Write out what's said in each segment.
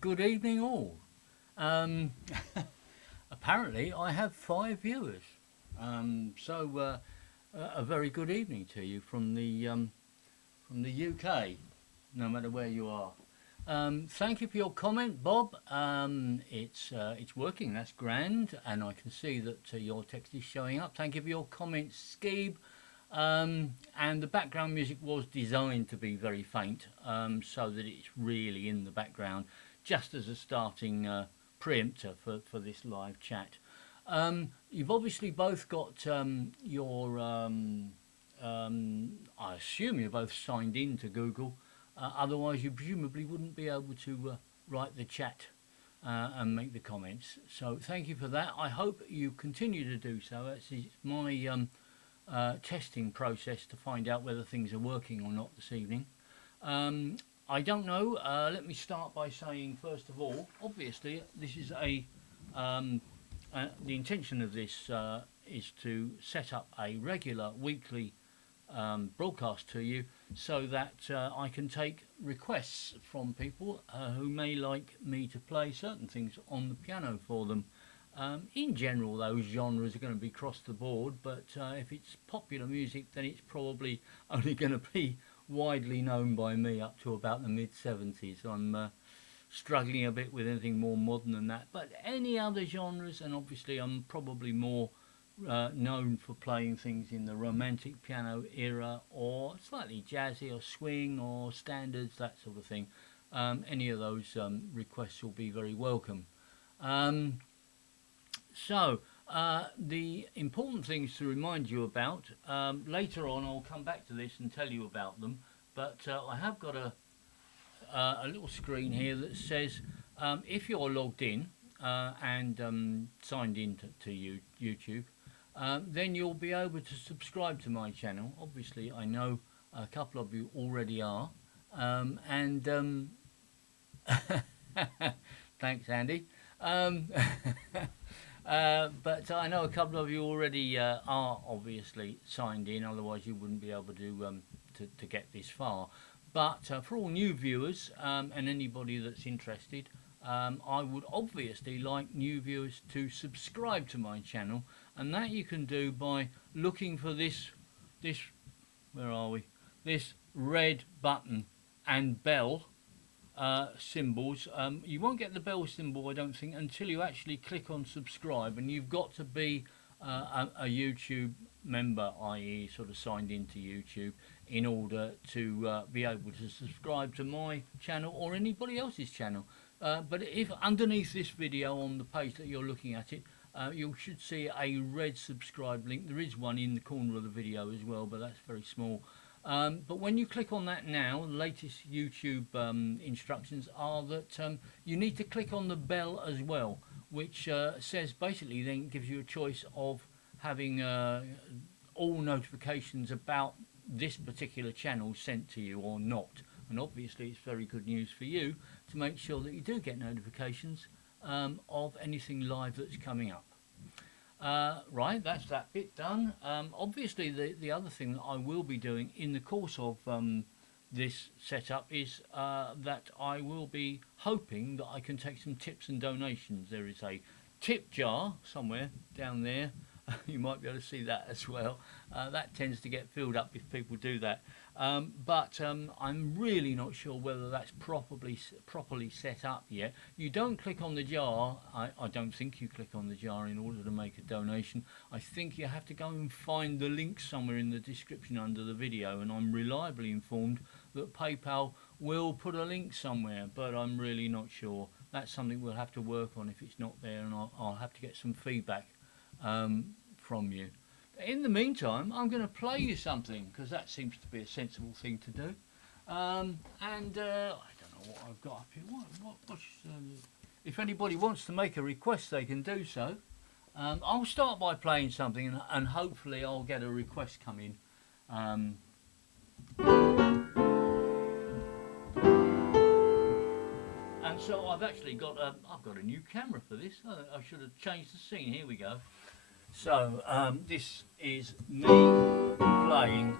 Good evening, all. Um, Apparently, I have 5 viewers. A very good evening to you from the UK, no matter where you are. Thank you for your comment, Bob. It's working. That's grand, and I can see that your text is showing up. Thank you for your comment, Skeeb. And the background music was designed to be very faint, so that it's really in the background, just as a starting preempter for this live chat. You've obviously both got I assume you're both signed in to Google, otherwise you presumably wouldn't be able to write the chat and make the comments. So thank you for that. I hope you continue to do so. It's my testing process to find out whether things are working or not this evening. I don't know. Let me start by saying, first of all, obviously, this is the intention of this is to set up a regular weekly broadcast to you so that I can take requests from people who may like me to play certain things on the piano for them. In general, those genres are going to be across the board, but if it's popular music, then it's probably only going to be widely known by me up to about the mid-70s. I'm struggling a bit with anything more modern than that. But any other genres, and obviously I'm probably more known for playing things in the romantic piano era, or slightly jazzy or swing or standards, that sort of thing. Any of those requests will be very welcome. The important things to remind you about, later on I'll come back to this and tell you about them, but I have got a little screen here that says if you're logged in and signed in to YouTube, then you'll be able to subscribe to my channel. Obviously, I know a couple of you already are, and thanks, Andy. But I know a couple of you already are obviously signed in, otherwise you wouldn't be able to get this far. But for all new viewers and anybody that's interested, I would obviously like new viewers to subscribe to my channel, and that you can do by looking for this where are we? This red button and bell symbols. You won't get the bell symbol, I don't think, until you actually click on subscribe, and you've got to be a YouTube member, i.e. sort of signed into YouTube, in order to be able to subscribe to my channel or anybody else's channel. But if underneath this video on the page that you're looking at it, you should see a red subscribe link. There is one in the corner of the video as well, but that's very small. But when you click on that now, the latest YouTube instructions are that you need to click on the bell as well, which says basically then gives you a choice of having all notifications about this particular channel sent to you or not. And obviously it's very good news for you to make sure that you do get notifications of anything live that's coming up. Right, that's that bit done. Obviously the other thing that I will be doing in the course of this setup is that I will be hoping that I can take some tips and donations. There is a tip jar somewhere down there. You might be able to see that as well. That tends to get filled up if people do that. But I'm really not sure whether that's properly set up yet. You don't click on the jar. I don't think you click on the jar in order to make a donation. I think you have to go and find the link somewhere in the description under the video, and I'm reliably informed that PayPal will put a link somewhere, but I'm really not sure. That's something we'll have to work on if it's not there, and I'll have to get some feedback from you. In the meantime, I'm going to play you something, because that seems to be a sensible thing to do. I don't know what I've got up here. If anybody wants to make a request, they can do so. I'll start by playing something, and hopefully I'll get a request come in. And so I've actually got a new camera for this. I should have changed the scene. Here we go. So this is me playing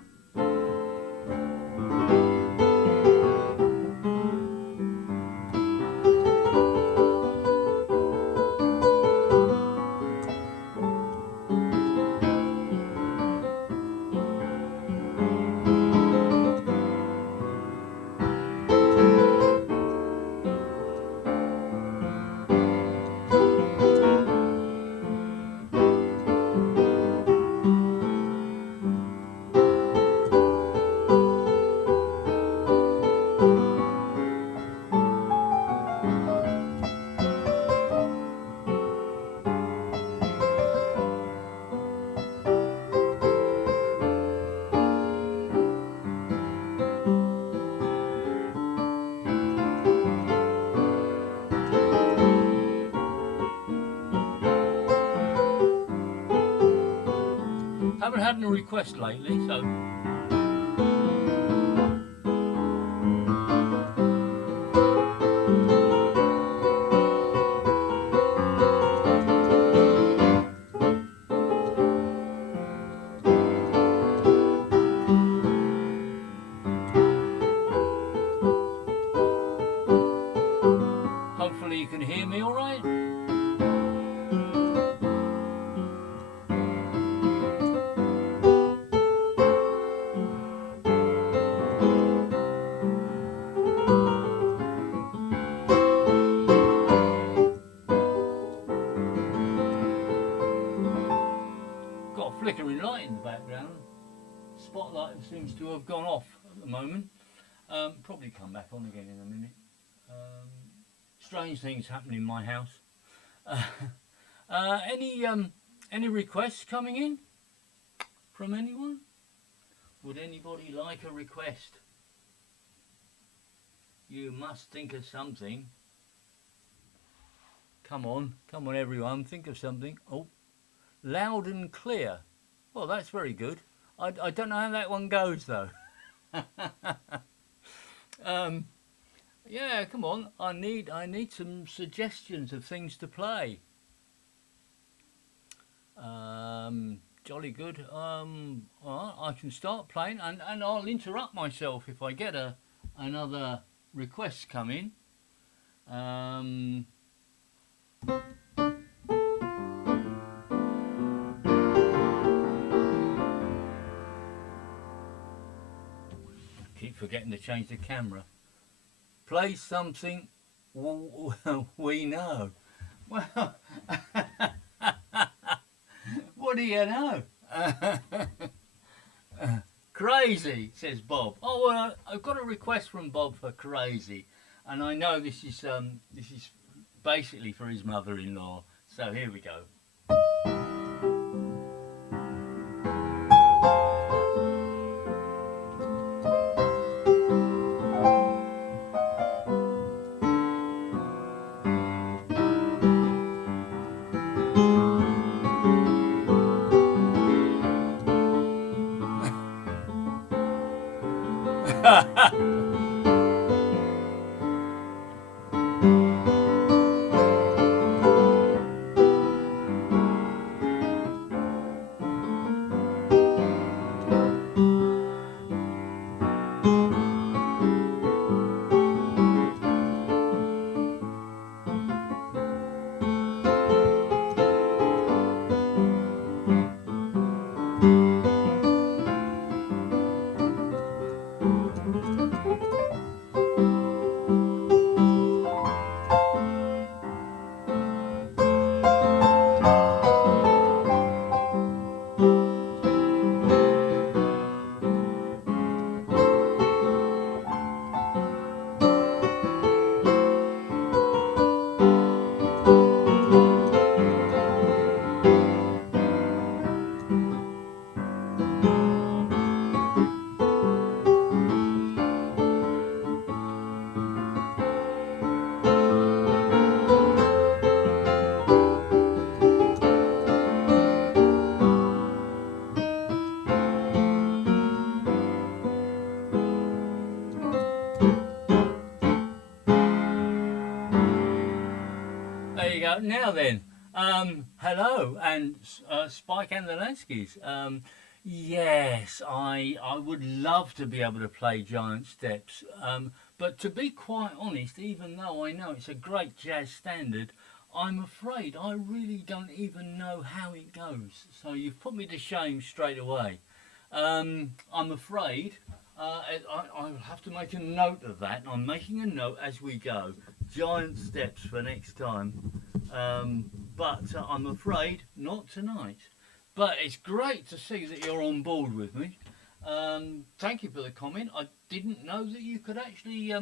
haven't had any requests lately, so hopefully you can hear me all right. Got a flickering light in the background. Spotlight seems to have gone off at the moment. Probably come back on again in a minute. Strange things happen in my house. Any requests coming in from anyone? Would anybody like a request? You must think of something. Come on everyone, think of something. Oh, loud and clear. Well, that's very good. I don't know how that one goes though. Yeah, come on. I need some suggestions of things to play. Jolly good. All right, I can start playing, and I'll interrupt myself if I get another request come in. Keep forgetting to change the camera. Play something we know. Well, what do you know? Crazy, says Bob. Oh, well, I've got a request from Bob for Crazy, and I know this is basically for his mother-in-law. So here we go. There you go. Now then, hello, and Spike and the Lanskys. Yes, I would love to be able to play Giant Steps, but to be quite honest, even though I know it's a great jazz standard, I'm afraid I really don't even know how it goes. So you've put me to shame straight away. I'm afraid I'll have to make a note of that. I'm making a note as we go. Giant Steps for next time. But I'm afraid not tonight. But it's great to see that you're on board with me. Thank you for the comment. I didn't know that you could actually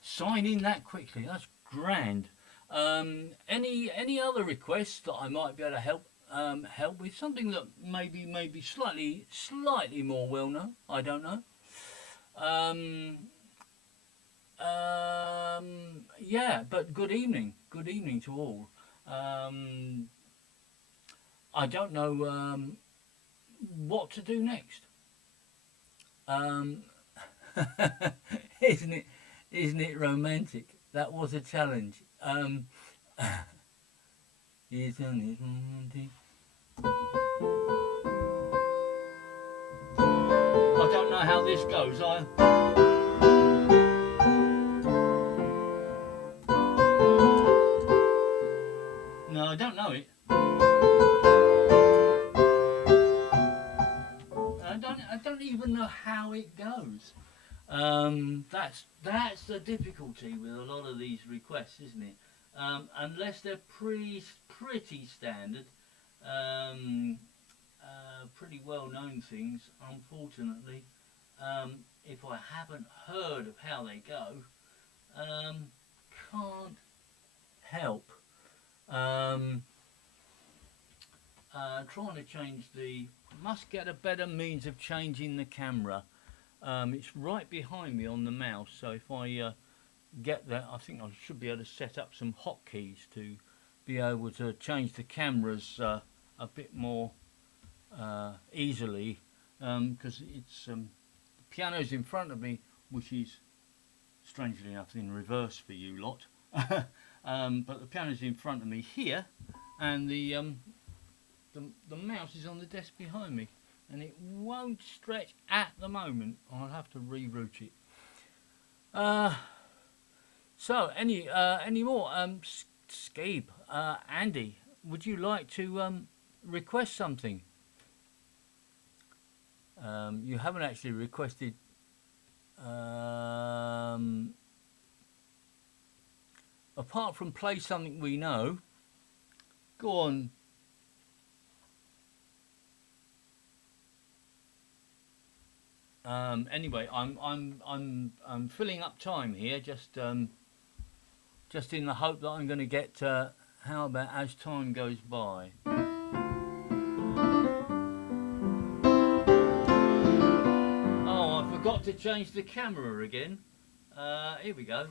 sign in that quickly. That's grand. Any other requests that I might be able to help with? Something that maybe slightly more well known. I don't know. Yeah, but good evening to all. I don't know what to do next. Um, isn't it? Isn't it romantic? That was a challenge. Isn't it romantic? I don't know how this goes. No, I don't know it. I don't even know how it goes. That's the difficulty with a lot of these requests, isn't it? Unless they're pretty standard, um, pretty well known things. Unfortunately, if I haven't heard of how they go, um, can't help. Um, trying to change the. Must get a better means of changing the camera. It's right behind me on the mouse, so if I get that, I think I should be able to set up some hotkeys to be able to change the cameras a bit more easily, because it's the piano's in front of me, which is strangely enough in reverse for you lot. But the piano's in front of me here, and the mouse is on the desk behind me, and it won't stretch at the moment. I'll have to reroute it. So any more? Scabe, Andy, would you like to request something? You haven't actually requested. Apart from play something we know, go on. Anyway, I'm filling up time here, just in the hope that I'm going to get. How about as time goes by? Oh, I forgot to change the camera again. Here we go.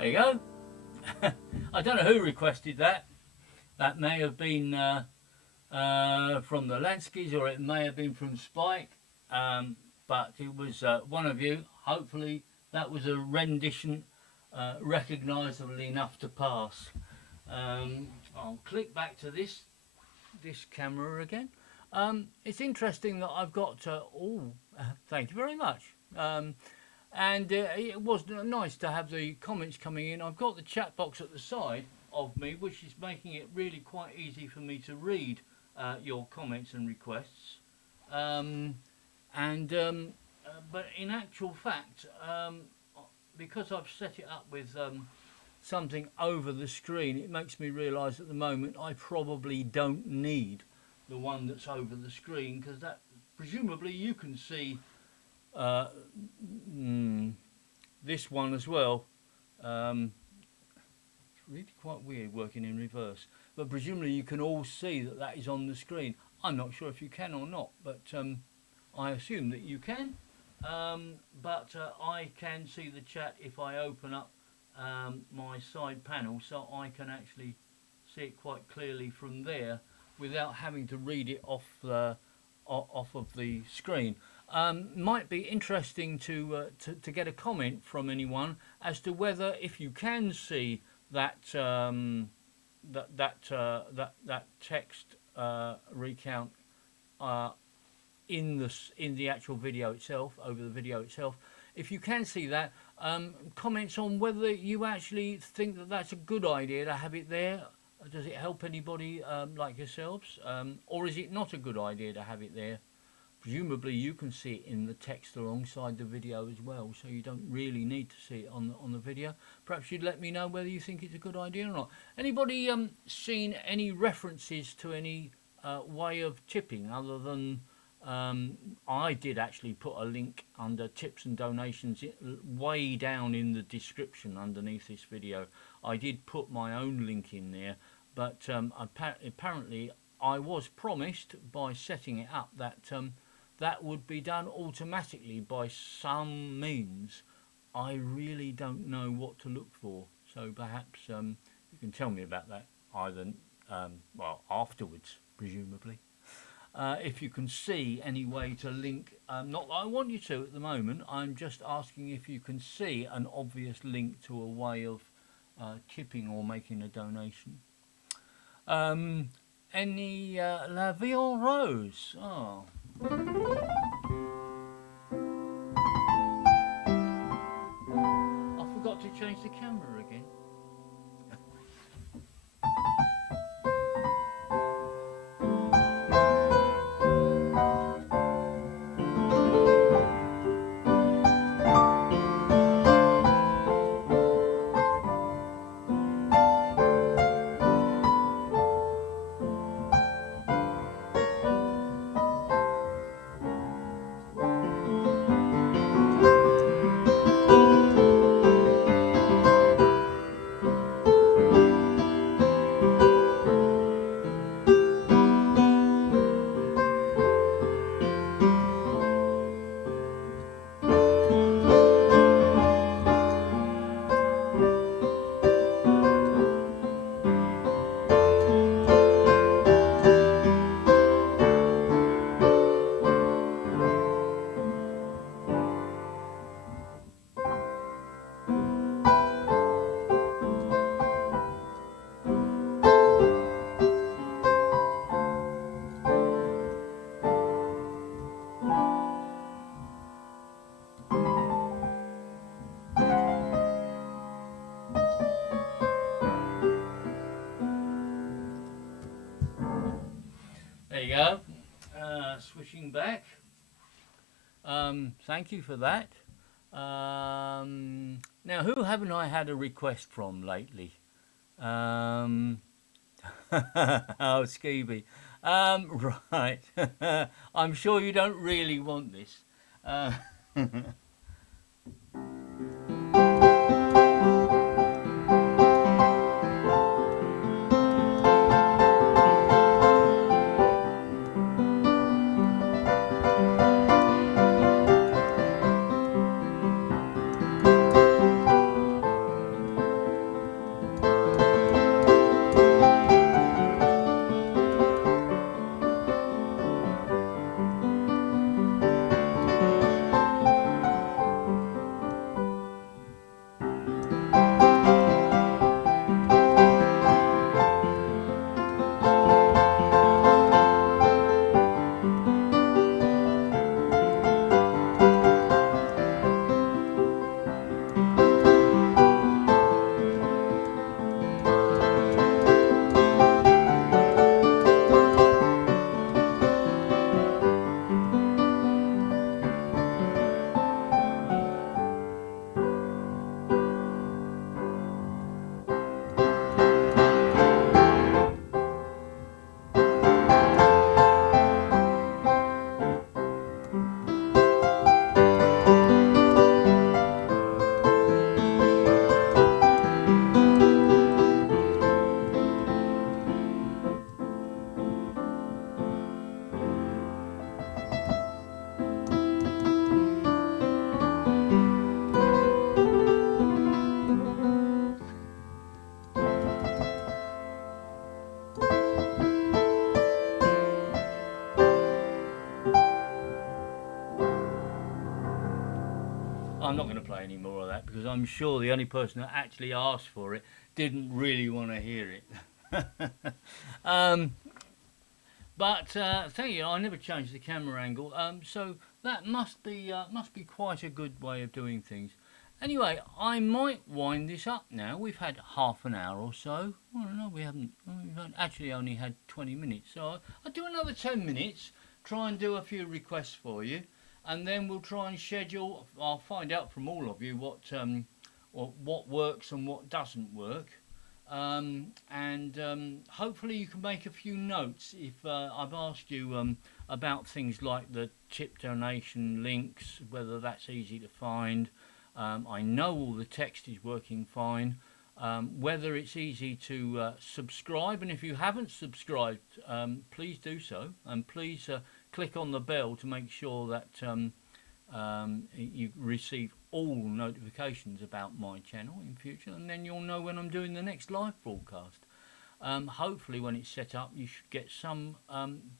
There you go. I don't know who requested that. That may have been from the Lanskys, or it may have been from Spike. But it was one of you. Hopefully, that was a rendition recognisable enough to pass. I'll click back to this camera again. It's interesting that I've got. Thank you very much. And it was nice to have the comments coming in. I've got the chat box at the side of me, which is making it really quite easy for me to read your comments and requests. But in actual fact, because I've set it up with something over the screen, it makes me realise at the moment I probably don't need the one that's over the screen, because that presumably you can see this one as well. It's really quite weird working in reverse, but presumably you can all see that is on the screen. I'm not sure if you can or not, but I assume that you can. but I can see the chat if I open up my side panel, so I can actually see it quite clearly from there without having to read it off of the screen. Might be interesting to get a comment from anyone as to whether, if you can see that that text recount uh, in the actual video itself, over the video itself. If you can see that, comments on whether you actually think that that's a good idea to have it there. Does it help anybody like yourselves, or is it not a good idea to have it there? Presumably, you can see it in the text alongside the video as well, so you don't really need to see it on the video. Perhaps you'd let me know whether you think it's a good idea or not. Anybody seen any references to any way of tipping other than I did actually put a link under tips and donations way down in the description underneath this video. I did put my own link in there, but apparently I was promised by setting it up that that would be done automatically by some means. I really don't know what to look for, so perhaps you can tell me about that either well, afterwards, presumably. If you can see any way to link, not that I want you to at the moment, I'm just asking if you can see an obvious link to a way of tipping or making a donation. Any La Vie en Rose? Oh. I forgot to change the camera again. There you go. Switching back. Thank you for that. Now, who haven't I had a request from lately? Oh, Skeevy. Right. I'm sure you don't really want this. I'm not going to play any more of that because I'm sure the only person that actually asked for it didn't really want to hear it. um, but thank you. I never changed the camera angle, so that must be quite a good way of doing things. Anyway, I might wind this up now. We've had half an hour or so. Well, no, we haven't. We've actually only had 20 minutes. So I'll do another 10 minutes, try and do a few requests for you, and then we'll try and schedule. I'll find out from all of you what works and what doesn't work. Hopefully you can make a few notes if I've asked you about things like the tip donation links, whether that's easy to find. I know all the text is working fine. Whether it's easy to subscribe, and if you haven't subscribed, please do so, and please click on the bell to make sure that you receive all notifications about my channel in future, and then you'll know when I'm doing the next live broadcast. Hopefully when it's set up you should get some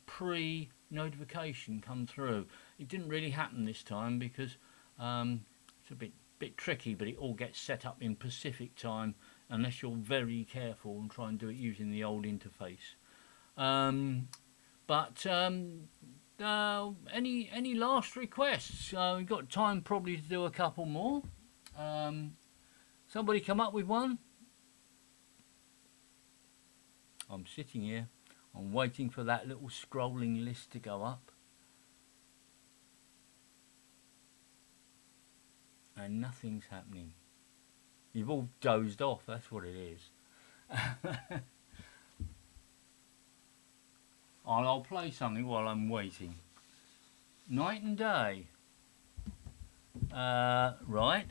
pre-notification come through. It didn't really happen this time because it's a bit tricky, but it all gets set up in Pacific time unless you're very careful and try and do it using the old interface. Any last requests? We've got time probably to do a couple more. Somebody come up with one? I'm sitting here, I'm waiting for that little scrolling list to go up. And nothing's happening. You've all dozed off, that's what it is. I'll play something while I'm waiting. Night and Day. Right.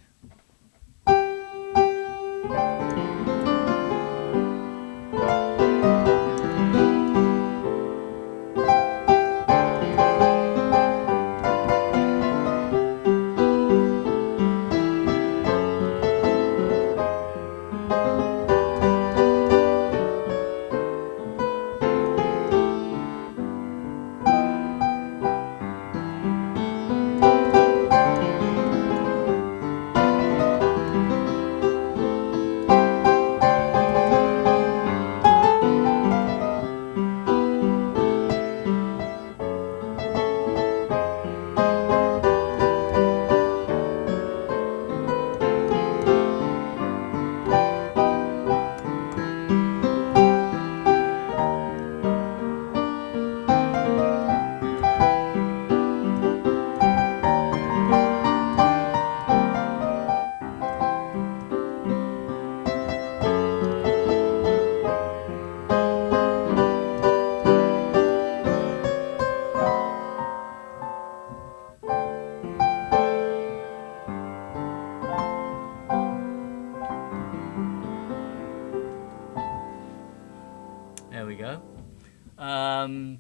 There we go.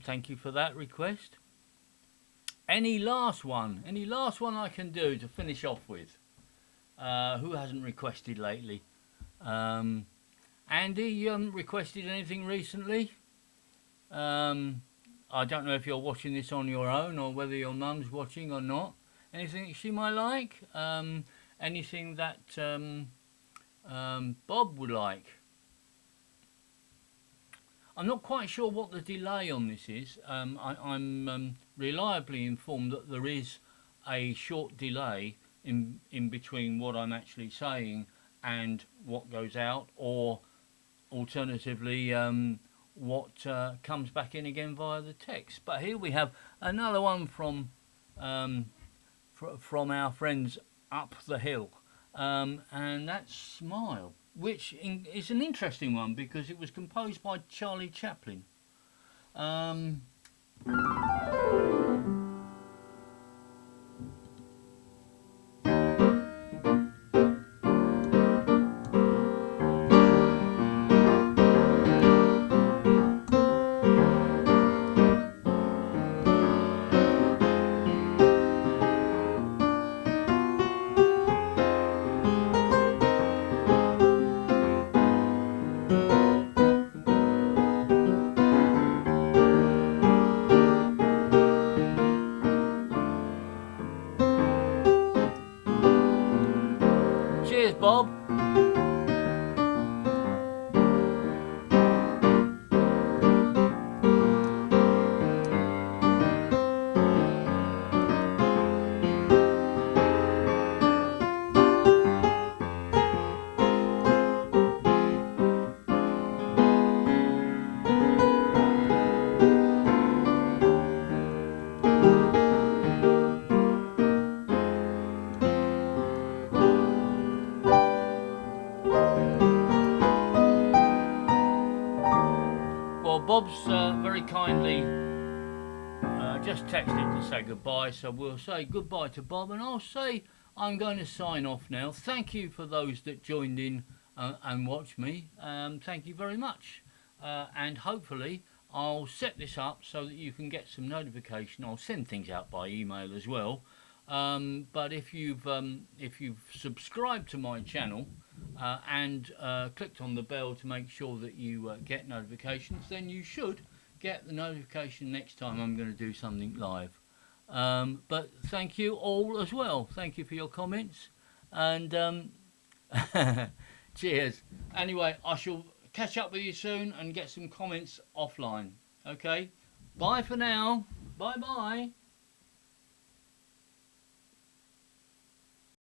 Thank you for that request. Any last one? Any last one I can do to finish off with? Who hasn't requested lately? Andy, requested anything recently? I don't know if you're watching this on your own or whether your mum's watching or not. Anything she might like? Anything that Bob would like? I'm not quite sure what the delay on this is. I'm reliably informed that there is a short delay in between what I'm actually saying and what goes out, or alternatively what comes back in again via the text. But here we have another one from our friends up the hill, and that's Smile, which is an interesting one because it was composed by Charlie Chaplin. Bob. Well, Bob's very kindly just texted to say goodbye, so we'll say goodbye to Bob, and I'll say I'm going to sign off now. Thank you for those that joined in and watched me. Thank you very much, and hopefully I'll set this up so that you can get some notification. I'll send things out by email as well. But if you've subscribed to my channel and clicked on the bell to make sure that you get notifications, then you should get the notification next time I'm going to do something live. But thank you all as well. Thank you for your comments, and cheers. Anyway, I shall catch up with you soon and get some comments offline. Okay, bye for now. Bye bye.